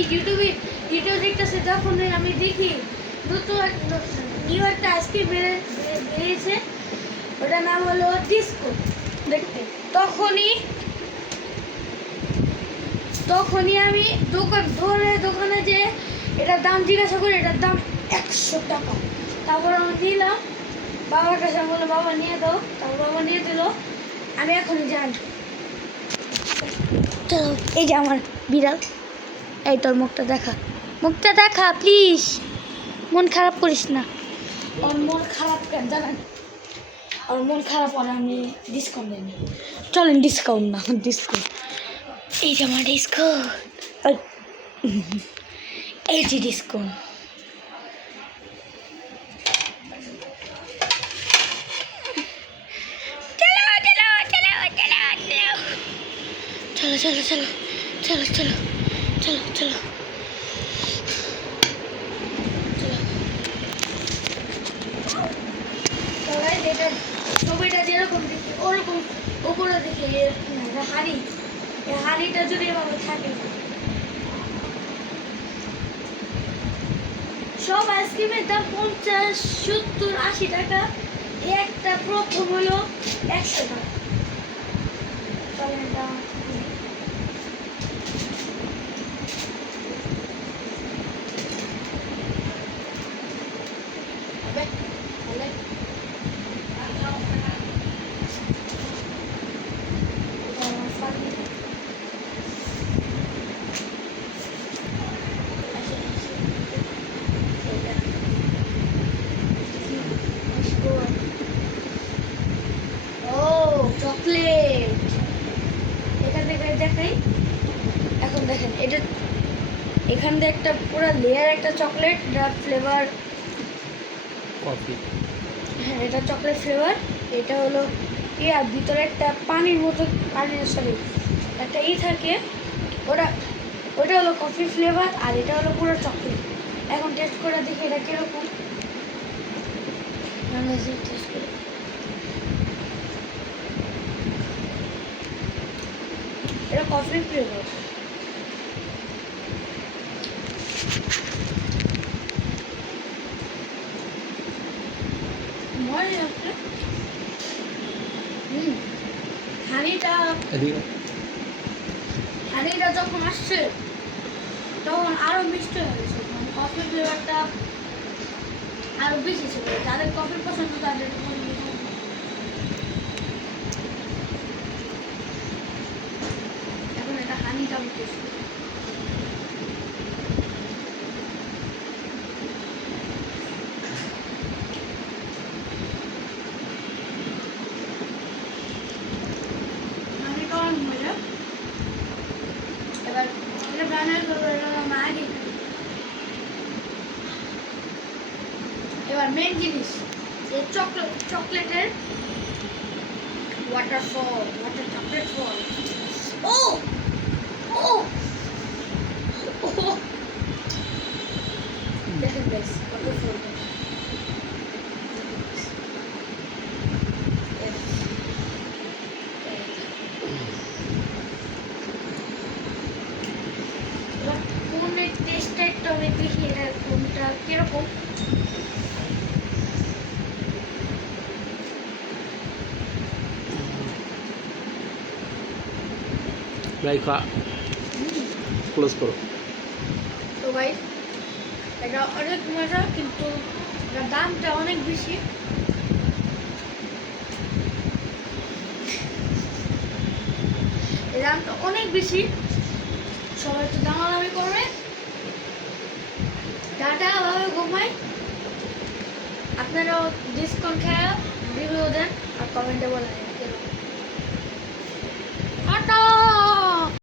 আমি ইউটিউব দেখতেছি, তখন আমি দেখি নিউ একটা আইসক্রিম বেরিয়েছে, ওটার নাম হলো ডিস্কো। দেখতে তখনই আমি দোকানে যে এটার দাম জিজ্ঞাসা করি, এটার দাম 100 টাকা। তারপর আমি নিলাম, বাবার কাছে বললো বাবা নিয়ে দাও, তারপর বাবা নিয়ে দিল। আমি এখনই জানি, চলো এই যে আমার বিড়াল, এই তোর মুখটা দেখা প্লিজ, মন খারাপ করিস না। ওর মন খারাপ কেন জানেন? ওর মন খারাপ হলে আমি ডিসকাউন্ট দিই। চলেন ডিসকাউন্ট না, ডিসকাউন্ট। এই যে আমার ডিসকাউন্ট, এই যে ডিসকাউন্ট। চলো চলো চলো চলো চলো চলো চলো ছবিটা যেরকম দেখি ওরকম উপরে দেখে হাড়িটা যদি এভাবে থাকে। সব আইসক্রিমের দাম 50, 70, 80 টাকা। একটা প্রথম হলো 100 টাকা। চকলেট এখান থেকে দেখাই। এখন দেখেন এটা এখান থেকে একটা পুরো লেয়ার একটা চকলেট, ফ্লেভার কফি। হ্যাঁ, এটা চকলেট ফ্লেভার। এটা হলো আর ভিতরে একটা পানির মতো সরি একটা থাকে, ওটা হলো কফি ফ্লেভার, আর এটা হলো পুরো চকলেট। এখন টেস্ট করে দেখি এটা কিরকম। টেস্ট করে এটা কফি ফ্লেভার। হানিটা যখন আসছে তখন আরো মিষ্টি হয়েছে, কফি ফ্লেভারটা আরো বেশি ছিল। যাদের কফি পছন্দ তাদের এখন এটা হানিটা টেস্ট। এবার মেন জিনিস, এই চকলেটের ওয়াটার চকলেট ফল। ও ও দেখেন গাইস কত ফল। কোনের টেস্টটা একটু আমি দেখি, এটা কোনটা কিরকম। ক্লোজ করো। তো ভাই এটা অনেক মজা, কিন্তু এটার দামটা অনেক বেশি। এর দামটা অনেক বেশি, সবাই একটু দামাদামি করবে। টাটা, ভাবে ঘুমায়। আপনারাও ডিসকাউন্ট খেয়ে রিভিউ দেন আর কমেন্টে বলেন টাটা।